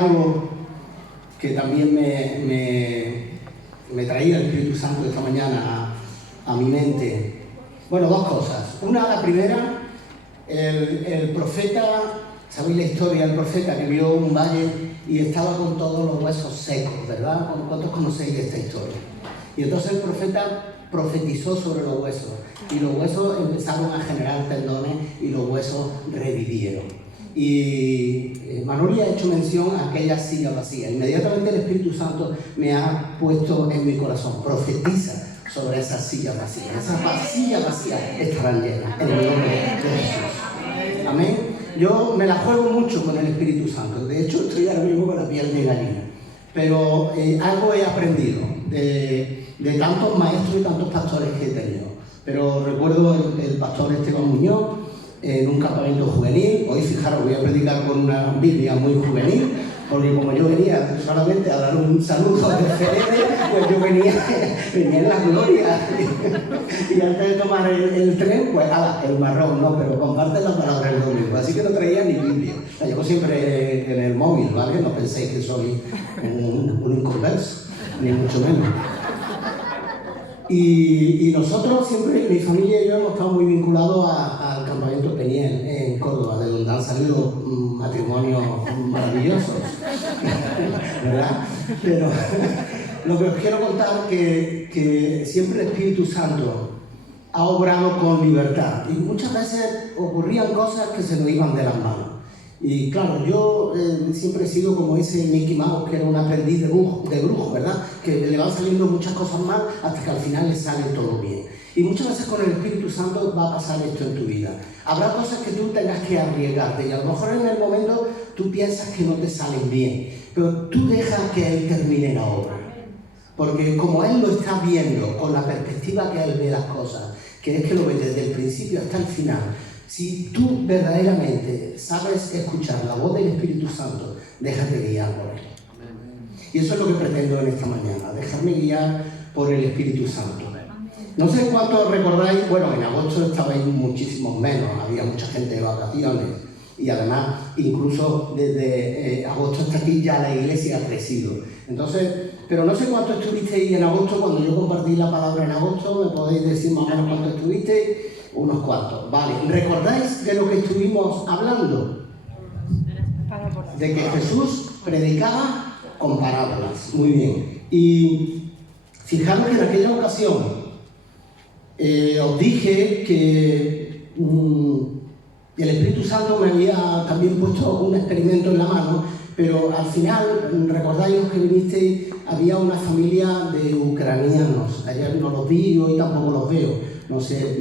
Algo que también me traía el Espíritu Santo esta mañana a mi mente. Bueno, dos cosas. Una, la primera, el profeta, ¿sabéis la historia del profeta que vio un valle y estaba con todos los huesos secos, ¿verdad? ¿Cuántos conocéis esta historia? Y entonces el profeta profetizó sobre los huesos y los huesos empezaron a generar tendones y los huesos revivieron. Y Manoli ha hecho mención a aquella silla vacía. Inmediatamente el Espíritu Santo me ha puesto en mi corazón: profetiza sobre esas sillas vacías. Esas sillas vacías estarán llenas en el nombre de Jesús. Amén. Yo me la juego mucho con el Espíritu Santo. De hecho, estoy ahora mismo con la piel de gallina. Pero algo he aprendido de tantos maestros y tantos pastores que he tenido. Pero recuerdo el pastor Esteban Muñoz en un campamento juvenil. Hoy, fijaros, voy a predicar con una Biblia muy juvenil, porque como yo venía solamente a dar un saludo de FLD, pues yo venía en la gloria. Y antes de tomar el tren, pues el marrón, no, pero comparte la palabra el domingo. Así que no traía ni Biblia. La llevo siempre en el móvil, ¿vale? No penséis que soy un inconverso, ni mucho menos. Y nosotros siempre, mi familia y yo, hemos estado muy vinculados al campamento Peniel en Córdoba, de donde han salido matrimonios maravillosos, ¿verdad? Pero lo que os quiero contar es que siempre el Espíritu Santo ha obrado con libertad y muchas veces ocurrían cosas que se nos iban de las manos. Y claro, yo siempre he sido como ese Mickey Mouse, que era un aprendiz de brujo, ¿verdad? Que le van saliendo muchas cosas mal hasta que al final le sale todo bien. Y muchas veces con el Espíritu Santo va a pasar esto en tu vida. Habrá cosas que tú tengas que arriesgarte y a lo mejor en el momento tú piensas que no te salen bien, pero tú dejas que Él termine la obra. Porque como Él lo está viendo, con la perspectiva que Él ve las cosas, que es que lo ve desde el principio hasta el final, si tú verdaderamente sabes escuchar la voz del Espíritu Santo, déjate guiar por Él. Y eso es lo que pretendo en esta mañana, dejarme guiar por el Espíritu Santo. No sé cuántos recordáis, bueno, en agosto estabais muchísimos menos, había mucha gente de vacaciones y además incluso desde agosto hasta aquí ya la iglesia ha crecido. Entonces, pero no sé cuánto estuvisteis en agosto. Cuando yo compartí la palabra en agosto, ¿me podéis decir más o menos cuánto estuvisteis? Unos cuantos, vale. ¿Recordáis de lo que estuvimos hablando? De que Jesús predicaba con parábolas. Muy bien. Y fijaros que en aquella ocasión os dije que el Espíritu Santo me había también puesto un experimento en la mano, pero al final, recordáis los que vinisteis, había una familia de ucranianos. Ayer no los vi y hoy tampoco los veo. No sé,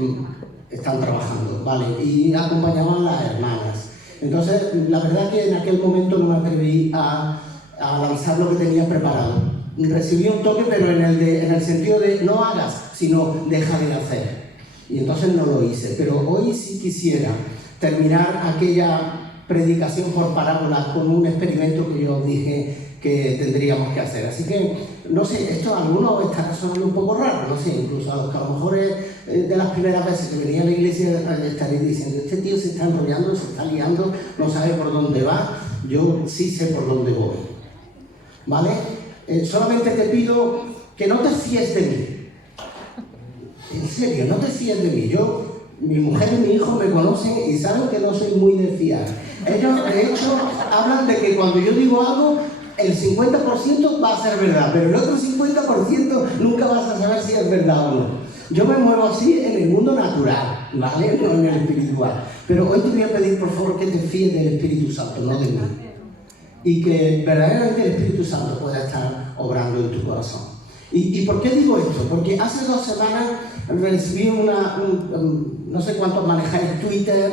están trabajando, ¿vale? Y acompañaban las hermanas. Entonces, la verdad que en aquel momento no me atreví a lanzar lo que tenía preparado. Recibí un toque, pero en el sentido de no hagas, sino deja de hacer. Y entonces no lo hice. Pero hoy sí quisiera terminar aquella predicación por parábolas con un experimento que yo os dije que tendríamos que hacer. Así que, no sé, esto a algunos estará sonando un poco raro, no sé, incluso a los que a lo mejor de las primeras veces que venía a la iglesia estaréis diciendo: este tío se está enrollando, se está liando, no sabe por dónde va. Yo sí sé por dónde voy, ¿vale? Solamente te pido que no te fíes de mí. En serio, no te fíes de mí. Mi mujer y mi hijo me conocen y saben que no soy muy de fiar. Ellos, de hecho, hablan de que cuando yo digo algo, el 50% va a ser verdad, pero el otro 50% nunca vas a saber si es verdad o no. Yo me muevo así en el mundo natural, ¿vale? No en el espiritual. Pero hoy te voy a pedir, por favor, que te fíes del Espíritu Santo, no de mí. Y que verdaderamente el Espíritu Santo pueda estar obrando en tu corazón. ¿Y por qué digo esto? Porque hace 2 semanas recibí no sé cuántos manejáis Twitter,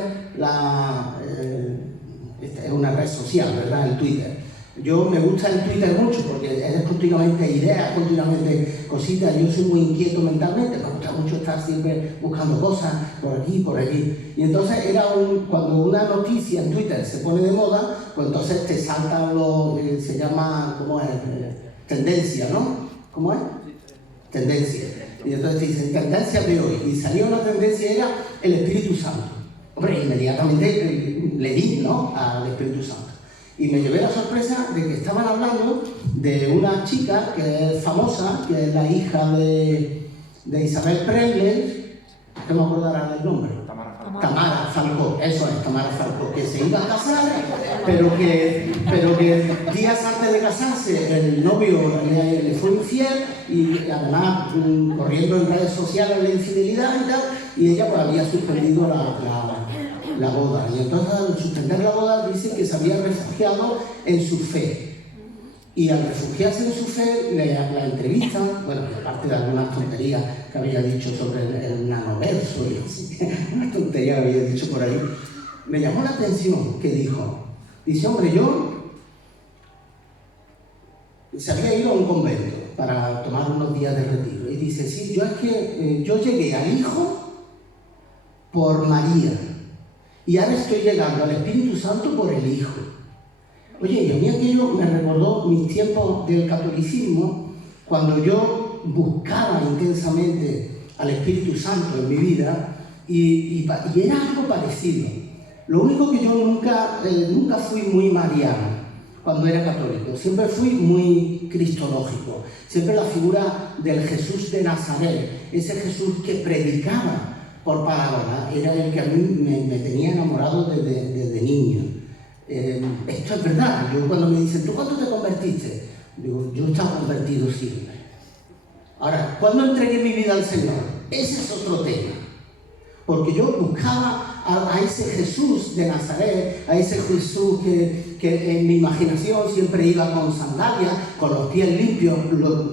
es una red social, ¿verdad? El Twitter. Yo me gusta el Twitter mucho porque es continuamente ideas, continuamente cositas. Yo soy muy inquieto mentalmente, me gusta mucho estar siempre buscando cosas por aquí, por allí. Y entonces cuando una noticia en Twitter se pone de moda, pues entonces te saltan se llama, ¿cómo es? Tendencia, ¿no? ¿Cómo es? Tendencia. Y entonces te dicen tendencia de hoy. Y salía una tendencia, era el Espíritu Santo. Hombre, inmediatamente le di, ¿no?, al Espíritu Santo. Y me llevé la sorpresa de que estaban hablando de una chica que es famosa, que es la hija de Isabel Presley, que me acordará del nombre. Tamara Falcó, eso es, Tamara Falcó, que se iba a casar, pero que días antes de casarse el novio le fue infiel y además corriendo en redes sociales la infidelidad y tal, y ella pues había suspendido la boda. Y entonces al suspender la boda dice que se había refugiado en su fe. Y al refugiarse en su fe, la entrevista, bueno, aparte de algunas tonterías que había dicho sobre el nanoverso y así, una tontería que había dicho por ahí, me llamó la atención que dice, hombre, se había ido a un convento para tomar unos días de retiro, y dice, sí, yo llegué al Hijo por María, y ahora estoy llegando al Espíritu Santo por el Hijo. Oye, y a mí aquello me recordó mis tiempos del catolicismo, cuando yo buscaba intensamente al Espíritu Santo en mi vida, y era algo parecido. Lo único que yo nunca fui muy mariano cuando era católico, siempre fui muy cristológico, siempre la figura del Jesús de Nazaret, ese Jesús que predicaba por parábola, era el que a mí me tenía enamorado desde niño. Esto es verdad. Yo cuando me dicen, ¿tú cuándo te convertiste? Digo, yo estaba convertido siempre. Ahora, ¿cuándo entregué mi vida al Señor? Ese es otro tema. Porque yo buscaba a ese Jesús de Nazaret, a ese Jesús que en mi imaginación siempre iba con sandalias, con los pies limpios,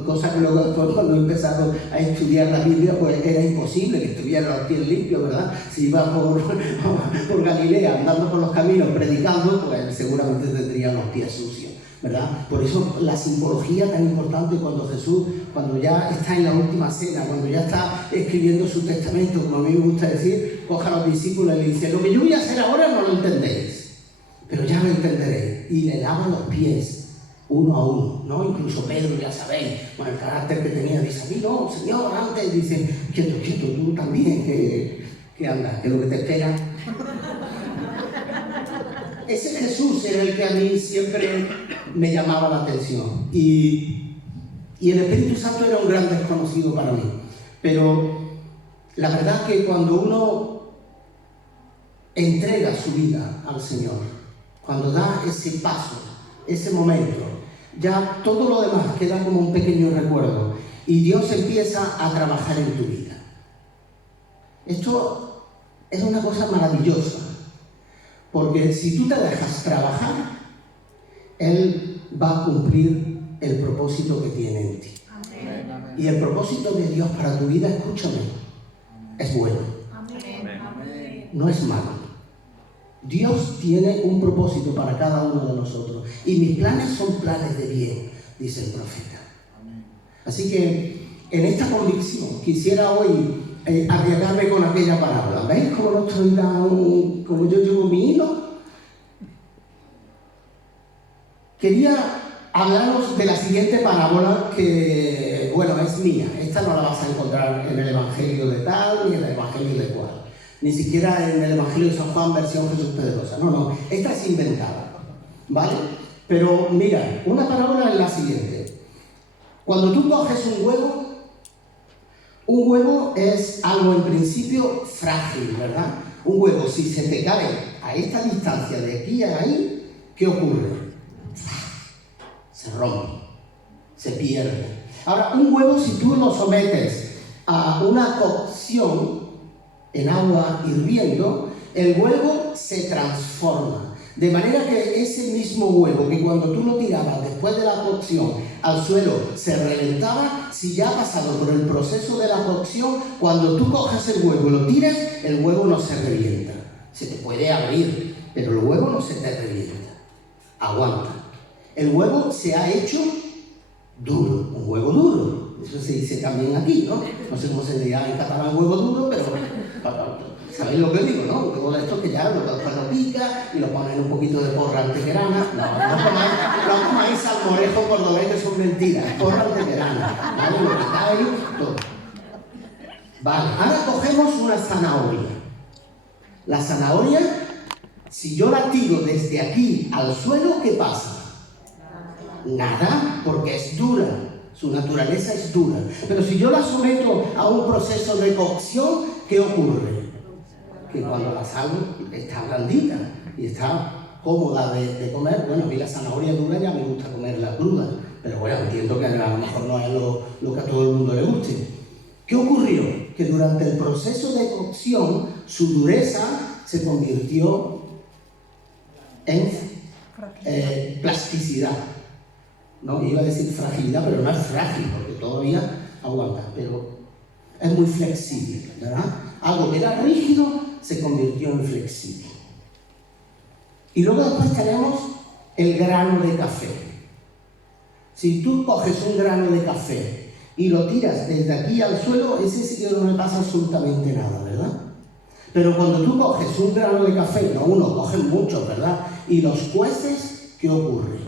cosa que luego después cuando he empezado a estudiar la Biblia, pues era imposible que estuviera los pies limpios, ¿verdad? Si iba por Galilea, andando por los caminos, predicando, pues seguramente tendría los pies sucios, ¿verdad? Por eso la simbología tan importante cuando Jesús, cuando ya está en la última cena, cuando ya está escribiendo su testamento, como a mí me gusta decir, coja a los discípulos y le dice, lo que yo voy a hacer ahora no lo entendéis, pero ya lo entenderéis. Y le lava los pies uno a uno, ¿no? Incluso Pedro, ya sabéis, con el carácter que tenía, dice, a mí no, Señor, antes, dice, quieto, tú también, que andas, que lo que te espera. Ese Jesús era el que a mí siempre me llamaba la atención. Y el Espíritu Santo era un gran desconocido para mí. Pero la verdad que cuando uno entrega su vida al Señor, cuando da ese paso, ese momento, ya todo lo demás queda como un pequeño recuerdo y Dios empieza a trabajar en tu vida. Esto es una cosa maravillosa, porque si tú te dejas trabajar, Él va a cumplir el propósito que tiene en ti. Amén. Y el propósito de Dios para tu vida, escúchame, es bueno. Amén. No es malo. Dios tiene un propósito para cada uno de nosotros. Y mis planes son planes de bien, dice el profeta. Así que en esta convicción quisiera hoy arriesgarme con aquella parábola. ¿Veis cómo no estoy tan, como yo llevo mi hilo? Quería hablaros de la siguiente parábola que, bueno, es mía. Esta no la vas a encontrar en el Evangelio de tal ni en el Evangelio de cual. Ni siquiera en el Evangelio de San Juan versión Jesús Pedrosa. No, esta es inventada, ¿vale? Pero mira, una parábola es la siguiente. Cuando tú coges un huevo es algo en principio frágil, ¿verdad? Un huevo, si se te cae a esta distancia de aquí a ahí, ¿qué ocurre? Se rompe, se pierde. Ahora, un huevo, si tú lo sometes a una cocción en agua hirviendo, el huevo se transforma. De manera que ese mismo huevo que cuando tú lo tirabas después de la cocción al suelo se reventaba, si ya ha pasado por el proceso de la cocción, cuando tú coges el huevo y lo tires, el huevo no se revienta. Se te puede abrir, pero el huevo no se te revienta. Aguanta. El huevo se ha hecho duro, un huevo duro. Eso se dice también aquí, ¿no? No sé cómo se dirá en catalán huevo duro, pero ¿sabéis lo que digo, no? Todo esto que ya después lo pica y lo ponen un poquito de porra antequerana. No comáis salmorejo cordobés, que son mentiras. Porra antequerana. ¿Vale? Lo picáis, todo. Vale, ahora cogemos una zanahoria. La zanahoria Si yo la tiro desde aquí al suelo, ¿qué pasa? Nada, porque es dura. Su naturaleza es dura. Pero si yo la someto a un proceso de cocción, ¿qué ocurre? Que cuando la salgo está blandita y está cómoda de comer. Bueno, a mí la zanahoria dura ya me gusta comerla cruda, pero bueno, entiendo que a lo mejor no es lo que a todo el mundo le guste. ¿Qué ocurrió? Que durante el proceso de cocción su dureza se convirtió en plasticidad. No, iba a decir fragilidad, pero no es frágil, porque todavía aguanta, pero es muy flexible, ¿verdad? Algo que era rígido se convirtió en flexible. Y luego después tenemos el grano de café. Si tú coges un grano de café y lo tiras desde aquí al suelo, ese sí que no le pasa absolutamente nada, ¿verdad? Pero cuando tú coges un grano de café, no uno, cogen muchos, ¿verdad? Y los cueces, ¿qué ocurre?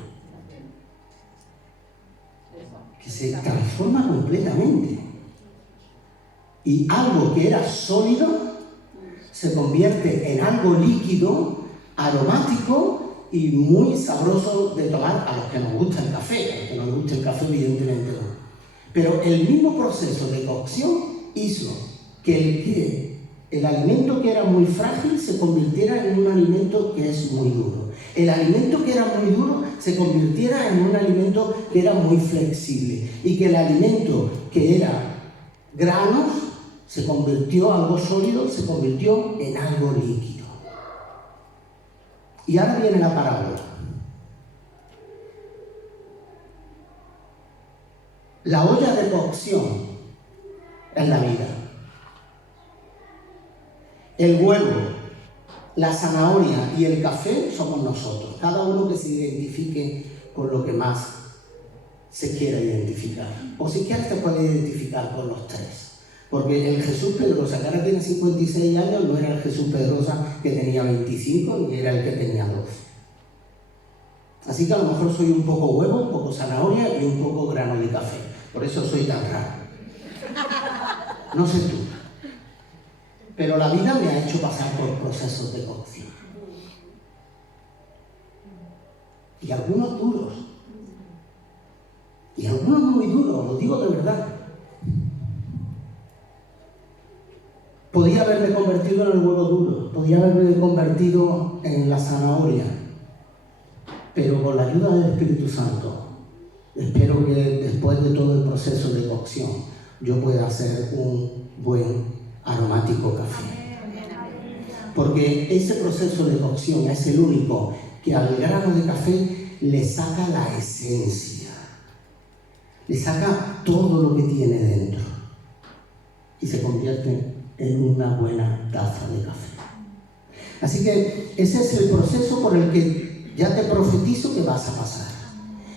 Que se transforma completamente. Y algo que era sólido se convierte en algo líquido, aromático y muy sabroso de tomar a los que nos gusta el café. A los que no nos gusta el café, evidentemente no. Pero el mismo proceso de cocción hizo que el alimento que era muy frágil se convirtiera en un alimento que es muy duro. El alimento que era muy duro se convirtiera en un alimento que era muy flexible. Y que el alimento que era granos se convirtió en algo sólido, se convirtió en algo líquido. Y ahora viene la parábola. La olla de cocción es la vida. El huevo, la zanahoria y el café somos nosotros. Cada uno que se identifique con lo que más se quiera identificar. O si quieres te puedes identificar con los tres. Porque el Jesús Pedrosa, que ahora tiene 56 años, no era el Jesús Pedrosa que tenía 25, ni era el que tenía 12. Así que a lo mejor soy un poco huevo, un poco zanahoria y un poco grano de café. Por eso soy tan raro. No sé tú. Pero la vida me ha hecho pasar por procesos de cocción. Y algunos duros. Y algunos muy duros, lo digo de verdad. Podía haberme convertido en el huevo duro, podía haberme convertido en la zanahoria, pero con la ayuda del Espíritu Santo, espero que después de todo el proceso de cocción, yo pueda hacer un buen aromático café. Porque ese proceso de cocción es el único que al grano de café le saca la esencia, le saca todo lo que tiene dentro y se convierte en una buena taza de café. Así que ese es el proceso por el que ya te profetizo que vas a pasar.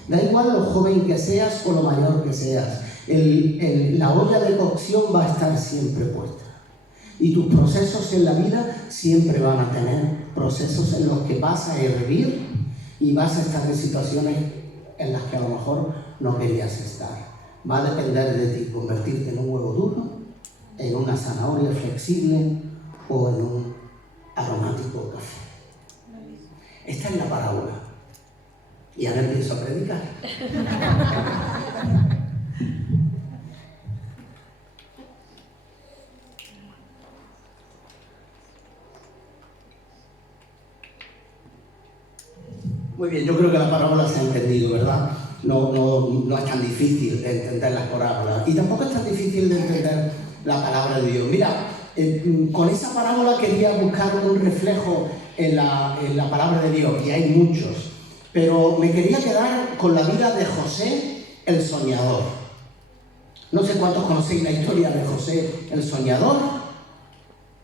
Da igual lo joven que seas o lo mayor que seas, la olla de cocción va a estar siempre puesta. Y tus procesos en la vida siempre van a tener procesos en los que vas a hervir y vas a estar en situaciones en las que a lo mejor no querías estar. Va a depender de ti convertirte en un huevo duro, en una zanahoria flexible o en un aromático café. Esta es la parábola. Y ahora empiezo a predicar. Muy bien, yo creo que la parábola se ha entendido, ¿verdad? No es tan difícil de entender las parábolas. Y tampoco es tan difícil de entender la palabra de Dios. Mira, con esa parábola quería buscar un reflejo en la palabra de Dios, y hay muchos. Pero me quería quedar con la vida de José, el soñador. No sé cuántos conocéis la historia de José, el soñador.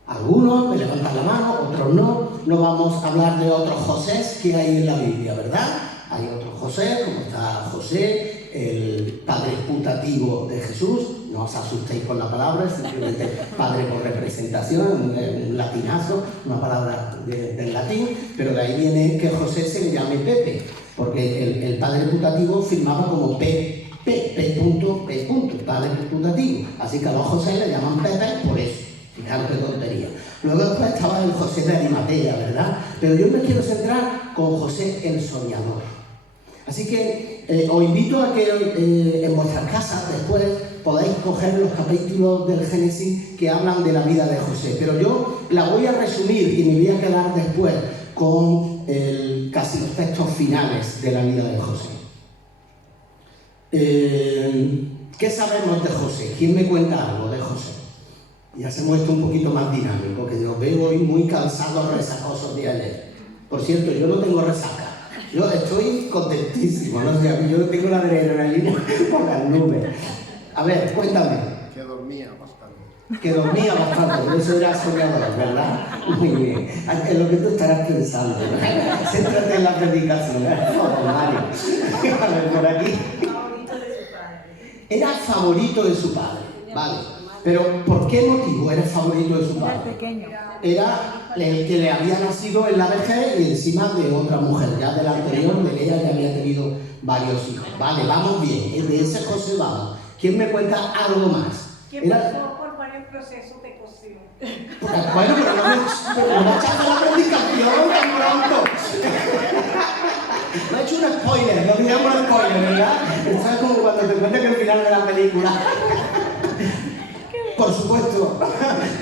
Algunos me levantan la mano, otros no. No vamos a hablar de otros Josés que hay en la Biblia, ¿verdad? Hay otros José, como está José, el padre putativo de Jesús. No os asustéis con la palabra, es simplemente padre por representación, un latinazo, una palabra del latín, pero de ahí viene que José se le llame Pepe, porque el padre putativo firmaba como P. Padre putativo. Así que a los José le llaman Pepe por eso. Fijaros qué tontería. Luego después estaba el José de Arimatea, ¿verdad? Pero yo me quiero centrar con José el Soñador. Así que os invito a que en vuestras casas después podáis coger los capítulos del Génesis que hablan de la vida de José. Pero yo la voy a resumir y me voy a quedar después con casi los textos finales de la vida de José. ¿Qué sabemos de José? ¿Quién me cuenta algo de José? Ya se muestra un poquito más dinámico, que os veo hoy muy cansados, resacosos de ayer. Por cierto, yo no tengo resaca. Yo estoy contentísimo, ¿no? O sea, yo tengo la adrenalina por las nubes. A ver, cuéntame. Que dormía bastante. Que dormía bastante, por eso era soñador, ¿verdad? Muy bien. Es lo que tú estarás pensando, ¿no? Céntrate en la predicación, ¿eh? Oh, Mario. A ver, por aquí. Favorito de su padre. Era favorito de su padre, vale. Pero, ¿por qué motivo era favorito de su padre? Era pequeño. Era el que le había nacido en la vejez y encima de otra mujer, ya de la anterior, de ella ya había tenido varios hijos. Vale, vamos bien, de ese José vamos. ¿Quién me cuenta algo más? Que pasó por varios procesos de cocción. Bueno, pero no me echas la predicación tan pronto. Me ha hecho un spoiler, no miramos el spoiler, ¿verdad? Esto es como cuando te cuentan que el final de la película. Por supuesto,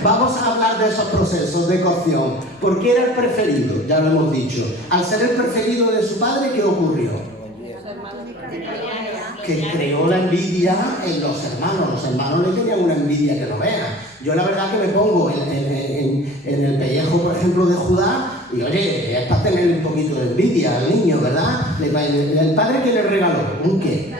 vamos a hablar de esos procesos de cocción. ¿Por qué era el preferido? Ya lo hemos dicho. Al ser el preferido de su padre, ¿qué ocurrió? Que creó la envidia en los hermanos. Los hermanos le tenían una envidia que no vean. Yo la verdad que me pongo en el pellejo, por ejemplo, de Judá, y oye, es para tener un poquito de envidia al niño, ¿verdad? El padre que le regaló, ¿un qué?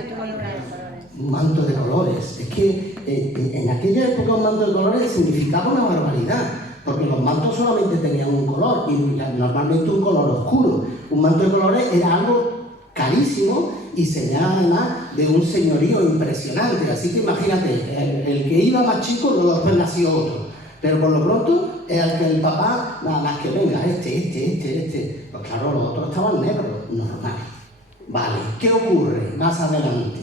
Un manto de colores. Es que en aquella época un manto de colores significaba una barbaridad, porque los mantos solamente tenían un color, y normalmente un color oscuro. Un manto de colores era algo carísimo y señala además de un señorío impresionante. Así que imagínate, el que iba más chico, luego después nació otro. Pero por lo pronto, el que el papá, nada más que venga, este. Pues claro, los otros estaban negros, normal. Vale, ¿qué ocurre más adelante?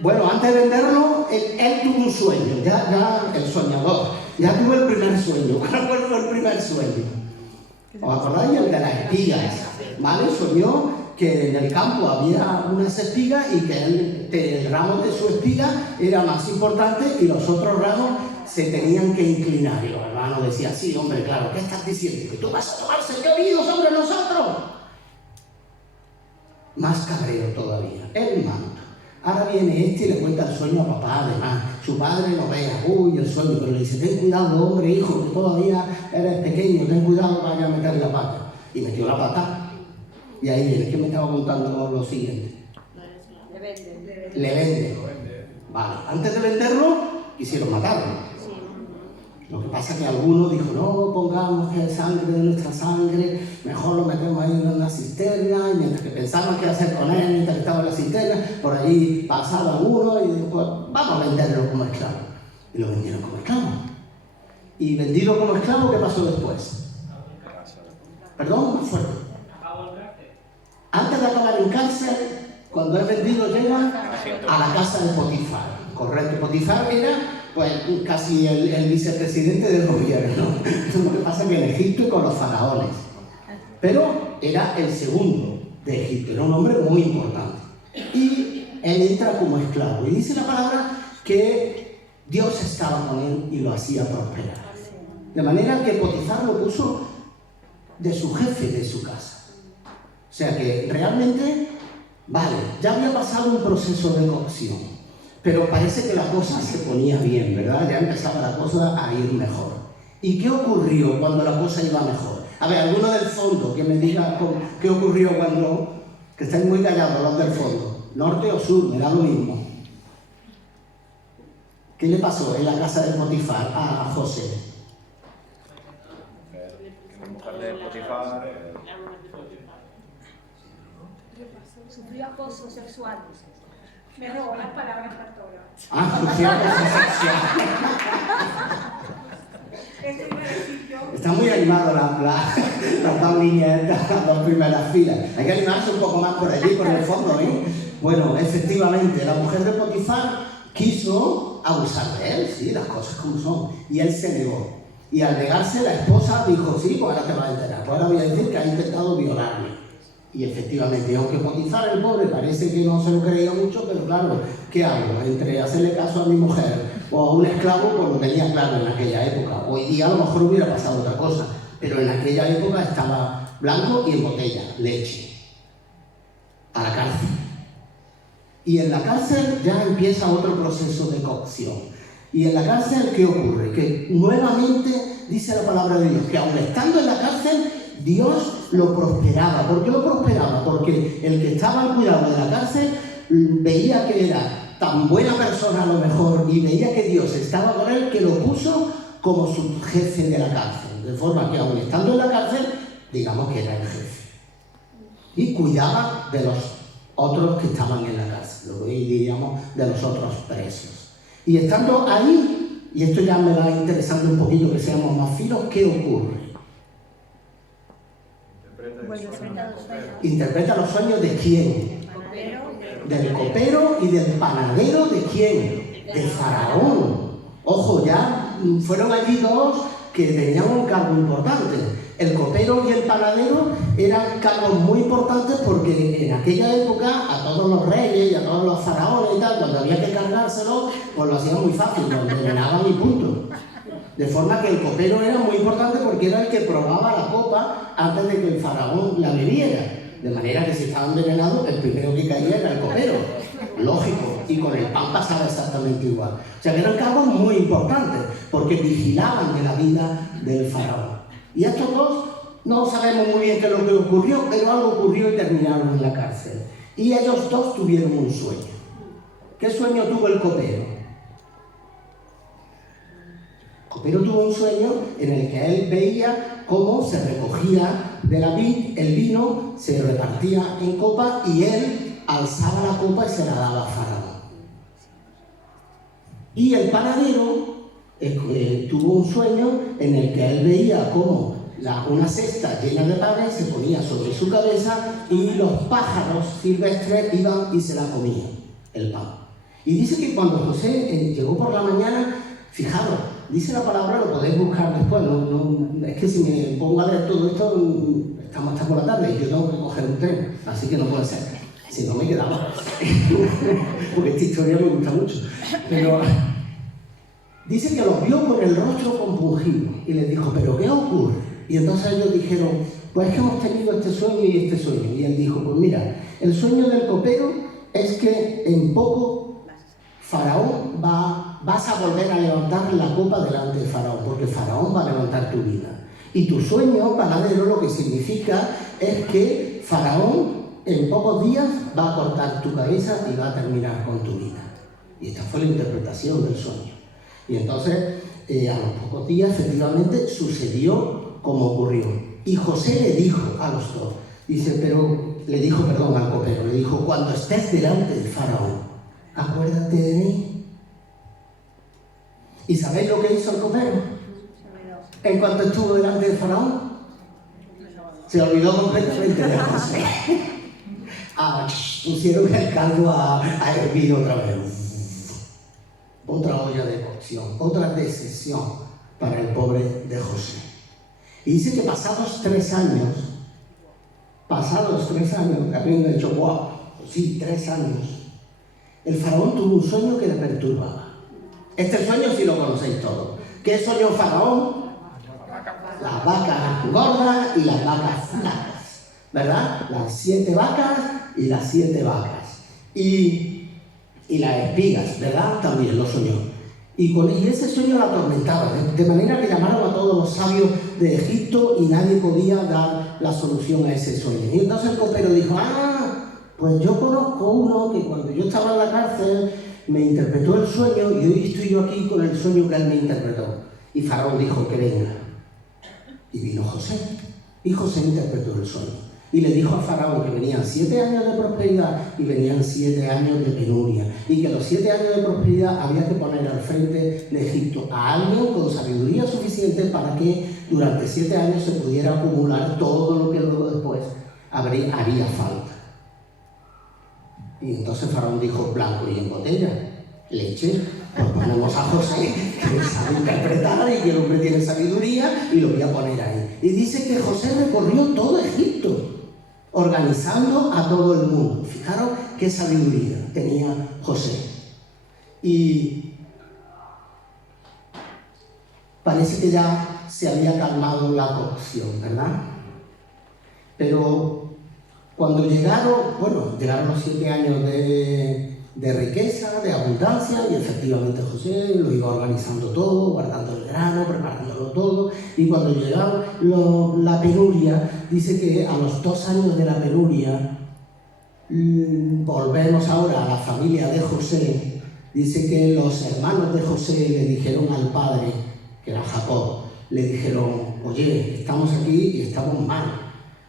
Bueno, antes de venderlo, él tuvo un sueño, ya el soñador, ya tuvo el primer sueño. ¿Cuál fue el primer sueño? ¿Os acordáis? El de las espigas, ¿vale? Soñó que en el campo había unas espigas y que el ramo de su espiga era más importante y los otros ramos se tenían que inclinar. Y los hermanos decían, sí, hombre, claro, ¿qué estás diciendo? ¿Que tú vas a tomar señorío sobre nosotros? Más cabreo todavía, el manto. Ahora viene este y le cuenta el sueño a papá, además. Su padre lo vea, uy, el sueño, pero le dice, ten cuidado, hombre, hijo, que todavía eres pequeño, ten cuidado, vaya a meter la pata. Y metió la pata. Y ahí viene, que me estaba contando lo siguiente. Le vende. Vale, antes de venderlo, quisieron matarlo. Lo que pasa es que algunos dijo, no pongamos que sangre de nuestra sangre, mejor lo metemos ahí en una cisterna, y mientras que pensamos qué hacer con él, mientras que estaba en la cisterna, por allí pasaba uno y dijo, pues vamos a venderlo como esclavo. Y lo vendieron como esclavo. Y vendido como esclavo, ¿qué pasó después? Perdón, más fuerte. Antes de acabar en cárcel, cuando es vendido llega a la casa de Potifar. Correcto, Potifar era pues casi el vicepresidente del gobierno. Lo que pasa es que en Egipto y con los faraones. Pero era el segundo de Egipto, era un hombre muy importante. Y él entra como esclavo. Y dice la palabra que Dios estaba con él y lo hacía prosperar. De manera que Potifar lo puso de su jefe de su casa. O sea que realmente, vale, ya había pasado un proceso de cocción. Pero parece que la cosa se ponía bien, ¿verdad? Ya empezaba la cosa a ir mejor. ¿Y qué ocurrió cuando la cosa iba mejor? A ver, alguno del fondo que me diga qué ocurrió cuando... Que estáis muy callados los del fondo. Norte o sur, me da lo mismo. ¿Qué le pasó en la casa de Potifar a José? Que la mujer de Potifar... Sufrió acoso sexual. Me robó las palabras pastora. Ah, sufrió acoso sexual. Eso iba a decir yo. Está muy animado las dos líneas, las dos primeras filas. Hay que animarse un poco más por allí, por el fondo, ¿eh? Bueno, efectivamente, la mujer de Potifar quiso intentó abusar de él, sí, las cosas como son, y él se negó. Y al negarse, la esposa dijo, sí, pues ahora te vas a enterar, pues ahora voy a decir que ha intentado violarme. Y efectivamente, aunque Potifar, el pobre, parece que no se lo creía mucho, pero claro, ¿qué hago? Entre hacerle caso a mi mujer o a un esclavo, pues lo tenía claro en aquella época. Hoy día a lo mejor hubiera pasado otra cosa, pero en aquella época estaba blanco y en botella, leche, a la cárcel. Y en la cárcel ya empieza otro proceso de cocción. Y en la cárcel, ¿qué ocurre? Que nuevamente dice la palabra de Dios, que aun estando en la cárcel, Dios lo prosperaba. ¿Por qué lo prosperaba? Porque el que estaba al cuidado de la cárcel veía que era tan buena persona a lo mejor y veía que Dios estaba con él, que lo puso como su jefe de la cárcel. De forma que aun estando en la cárcel, digamos que era el jefe. Y cuidaba de los otros que estaban en la cárcel, lo que hoy diríamos de los otros presos. Y estando ahí, y esto ya me va interesando un poquito que seamos más finos, ¿qué ocurre? Interpreta los sueños de quién? Del copero y del panadero de quién? De Faraón. Ojo, ya fueron allí dos que tenían un cargo importante. El copero y el panadero eran cargos muy importantes porque en aquella época a todos los reyes y a todos los faraones y tal, cuando había que cargárselo, pues lo hacían muy fácil, lo envenenaban y punto. De forma que el copero era muy importante porque era el que probaba la copa antes de que el faraón la bebiera. De manera que si estaba envenenado, el primero que caía era el copero. Lógico. Y con el pan pasaba exactamente igual. O sea que eran cargos muy importantes porque vigilaban de la vida del faraón. Y estos dos no sabemos muy bien qué es lo que ocurrió, pero algo ocurrió y terminaron en la cárcel. Y ellos dos tuvieron un sueño. ¿Qué sueño tuvo el copero? El copero tuvo un sueño en el que él veía cómo se recogía de la vid el vino, se repartía en copa y él alzaba la copa y se la daba a Faraón. Y el panadero tuvo un sueño en el que él veía cómo una cesta llena de panes se ponía sobre su cabeza y los pájaros silvestres iban y se la comían, el pan. Y dice que cuando José llegó por la mañana, fijaros, dice la palabra, lo podéis buscar después, es que si me pongo a leer todo esto, estamos hasta por la tarde y yo tengo que coger un tren, así que no puede ser, si no me quedaba, porque esta historia me gusta mucho. Pero dice que los vio con el rostro compungido y les dijo, ¿pero qué ocurre? Y entonces ellos dijeron, pues es que hemos tenido este sueño y este sueño. Y él dijo, pues mira, el sueño del copero es que en poco Faraón vas a volver a levantar la copa delante de Faraón, porque Faraón va a levantar tu vida. Y tu sueño, panadero, lo que significa es que Faraón en pocos días va a cortar tu cabeza y va a terminar con tu vida. Y esta fue la interpretación del sueño. Y entonces, a los pocos días, efectivamente, sucedió como ocurrió. Y José le dijo a los dos, al copero, le dijo, cuando estés delante del faraón, acuérdate de mí. ¿Y sabéis lo que hizo el copero? En cuanto estuvo delante del faraón, se olvidó completamente de José. Pusieron el caldo a hervir otra vez. Otra olla de cocción, otra decepción para el pobre de José. Y dice que pasados 3 años, habiendo hecho, wow, sí, 3 años, el faraón tuvo un sueño que le perturbaba. Este sueño sí lo conocéis todos. ¿Qué soñó Faraón? Las vacas gordas y las vacas flacas, ¿verdad? Las 7 vacas y las 7 vacas. Y las espigas, ¿verdad? También lo soñó. Y ese sueño lo atormentaba, de manera que llamaron a todos los sabios de Egipto y nadie podía dar la solución a ese sueño. Y entonces el copero dijo, pues yo conozco uno que cuando yo estaba en la cárcel me interpretó el sueño y hoy estoy yo aquí con el sueño que él me interpretó. Y Faraón dijo que venga. Y vino José. Y José interpretó el sueño. Y le dijo a Faraón que venían 7 años de prosperidad y venían 7 años de penuria. Y que los 7 años de prosperidad había que poner al frente de Egipto a alguien con sabiduría suficiente para que durante 7 años se pudiera acumular todo lo que luego después haría falta. Y entonces Faraón dijo, blanco y en botella, leche, Pues ponemos a José, que sabe interpretar y que el hombre tiene sabiduría, y lo voy a poner ahí. Y dice que José recorrió todo Egipto, organizando a todo el mundo. Fijaros qué sabiduría tenía José. Y parece que ya se había calmado la corrupción, ¿verdad? Pero cuando llegaron los 7 años de riqueza, de abundancia, y efectivamente José lo iba organizando todo, guardando el grano, preparándolo todo, y cuando llegaron la penuria, dice que a los 2 años de la penuria, volvemos ahora a la familia de José, dice que los hermanos de José le dijeron al padre, que era Jacob, le dijeron, oye, estamos aquí y estamos mal,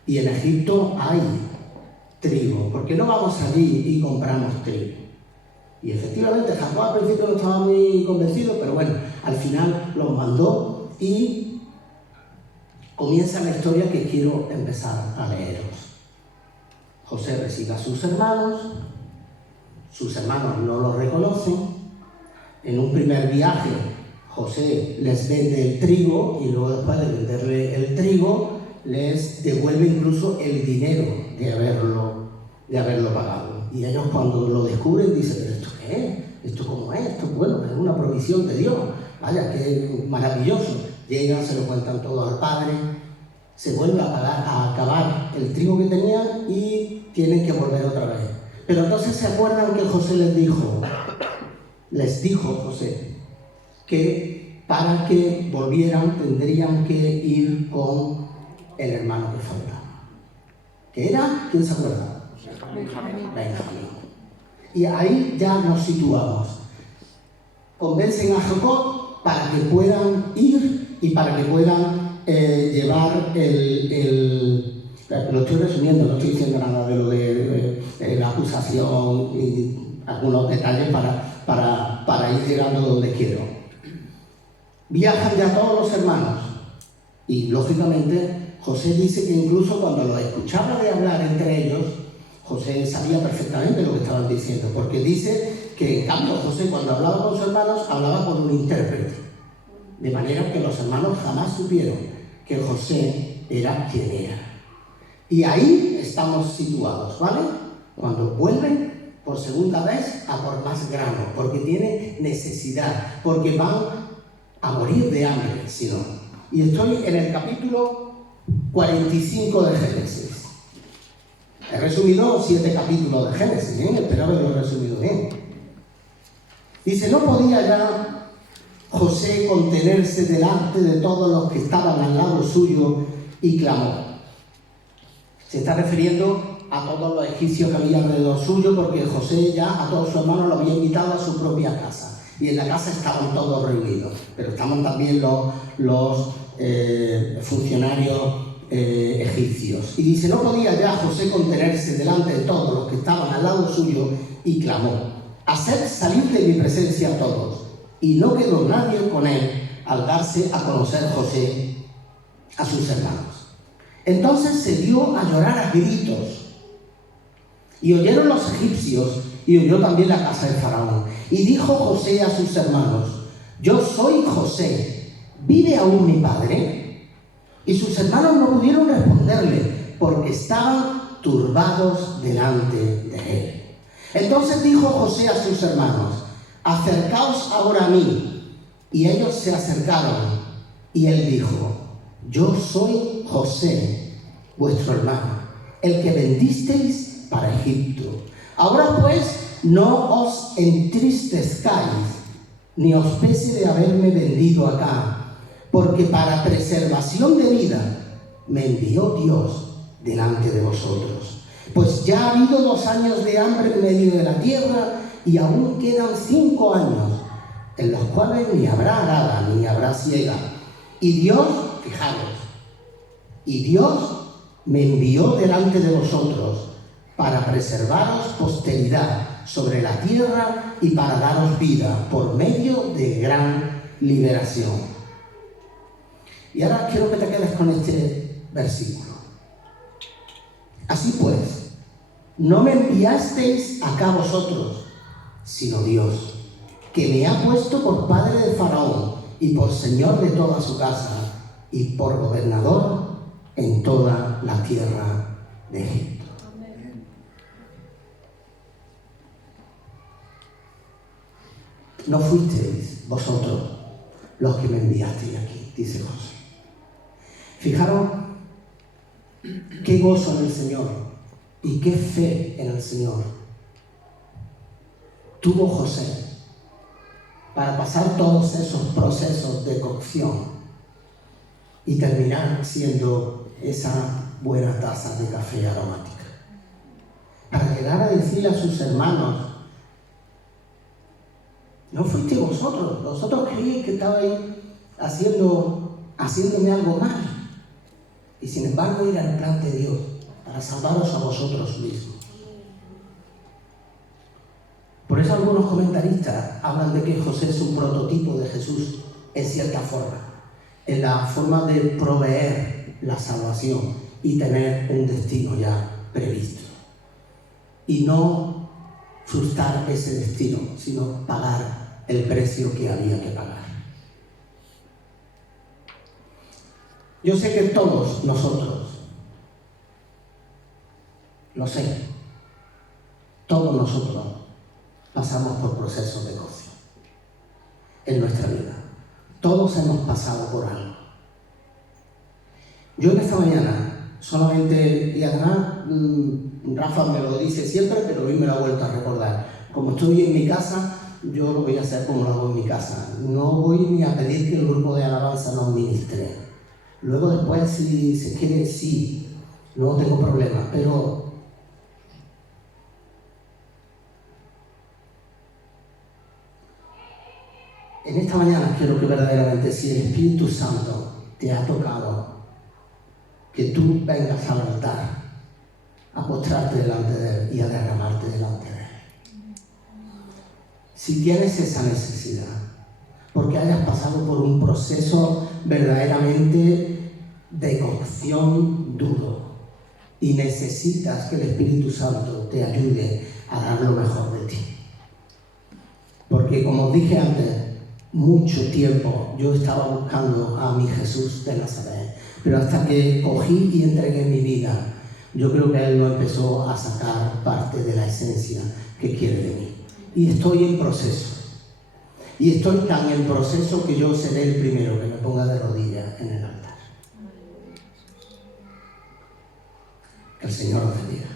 y en Egipto hay trigo, ¿por qué no vamos allí y compramos trigo? Y efectivamente Jacob al principio no estaba muy convencido, pero bueno, al final los mandó y comienza la historia que quiero empezar a leeros. José recibe a sus hermanos no lo reconocen. En un primer viaje José les vende el trigo y luego después de venderle el trigo les devuelve incluso el dinero de haberlo pagado. Y ellos cuando lo descubren dicen, ¿pero esto qué es? ¿Esto cómo es? Esto, bueno, es una provisión de Dios. Vaya, qué maravilloso. Llegan, se lo cuentan todo al padre, se vuelve a acabar el trigo que tenían y tienen que volver otra vez. Pero entonces se acuerdan que José les dijo José, que para que volvieran tendrían que ir con el hermano que faltaba. ¿Qué era? ¿Quién se acuerda? Benjamín. Y ahí ya nos situamos. Convencen a Jacob para que puedan ir y para que puedan llevar lo estoy resumiendo, no estoy diciendo nada de lo de la acusación y algunos detalles para ir llegando donde quiero. Viajan ya todos los hermanos y lógicamente José dice que incluso cuando los escuchaba de hablar entre ellos, José sabía perfectamente lo que estaban diciendo, porque dice que en cambio José cuando hablaba con sus hermanos hablaba con un intérprete, de manera que los hermanos jamás supieron que José era quien era. Y ahí estamos situados, ¿vale? Cuando vuelven por segunda vez a por más grano, porque tienen necesidad, porque van a morir de hambre, si no. Y estoy en el capítulo 45 de Génesis. He resumido 7 capítulos de Génesis, ¿eh? Espero haberlo resumido bien. Dice, no podía ya José contenerse delante de todos los que estaban al lado suyo y clamó. Se está refiriendo a todos los egipcios que había alrededor suyo, porque José ya a todos sus hermanos lo había invitado a su propia casa. Y en la casa estaban todos reunidos, pero estaban también los funcionarios egipcios. Y dice, no podía ya José contenerse delante de todos los que estaban al lado suyo y clamó, haced salir de mi presencia a todos. Y no quedó nadie con él al darse a conocer José a sus hermanos. Entonces se dio a llorar a gritos. Y oyeron los egipcios y oyó también la casa de Faraón. Y dijo José a sus hermanos, yo soy José, ¿vive aún mi padre? Y sus hermanos no pudieron responderle, porque estaban turbados delante de él. Entonces dijo José a sus hermanos, acercaos ahora a mí. Y ellos se acercaron, y él dijo, yo soy José, vuestro hermano, el que vendisteis para Egipto. Ahora pues, no os entristezcáis, ni os pese de haberme vendido acá, porque para preservación de vida me envió Dios delante de vosotros. Pues ya ha habido 2 años de hambre en medio de la tierra, y aún quedan 5 años, en los cuales ni habrá arada, ni habrá siega. Y Dios, fijaros, y Dios me envió delante de vosotros para preservaros posteridad sobre la tierra y para daros vida por medio de gran liberación. Y ahora quiero que te quedes con este versículo. Así pues, no me enviasteis acá vosotros, sino Dios, que que me ha puesto por padre de Faraón y por señor de toda su casa y por gobernador en toda la tierra de Egipto. No fuisteis vosotros los que me enviasteis aquí, dice José. Fijaros qué gozo en el Señor y qué fe en el Señor tuvo José para pasar todos esos procesos de cocción y terminar siendo esa buena taza de café aromática. Para llegar a decirle a sus hermanos: no fuisteis vosotros creíais que estabais haciéndome algo mal. Y sin embargo era el plan de Dios para salvaros a vosotros mismos. Por eso algunos comentaristas hablan de que José es un prototipo de Jesús en cierta forma, en la forma de proveer la salvación y tener un destino ya previsto. Y no frustrar ese destino, sino pagar el precio que había que pagar. Yo sé que todos nosotros, lo sé, todos nosotros pasamos por procesos de cocción en nuestra vida. Todos hemos pasado por algo. Yo en esta mañana solamente, y además Rafa me lo dice siempre, pero hoy me lo ha vuelto a recordar. Como estoy en mi casa, yo lo voy a hacer como lo hago en mi casa. No voy ni a pedir que el grupo de alabanza nos ministre. Luego después, si se quiere, sí, no tengo problema, pero en esta mañana quiero que verdaderamente, si el Espíritu Santo te ha tocado, que tú vengas al altar a postrarte delante de Él y a derramarte delante de Él. Si tienes esa necesidad, porque hayas pasado por un proceso verdaderamente de cocción duro y necesitas que el Espíritu Santo te ayude a dar lo mejor de ti. Porque como dije antes, mucho tiempo yo estaba buscando a mi Jesús de Nazaret, pero hasta que cogí y entregué mi vida, yo creo que Él no empezó a sacar parte de la esencia que quiere de mí. Y estoy en proceso. Y estoy tan en proceso que yo seré el primero que me ponga de rodillas en el altar. Que el Señor os bendiga.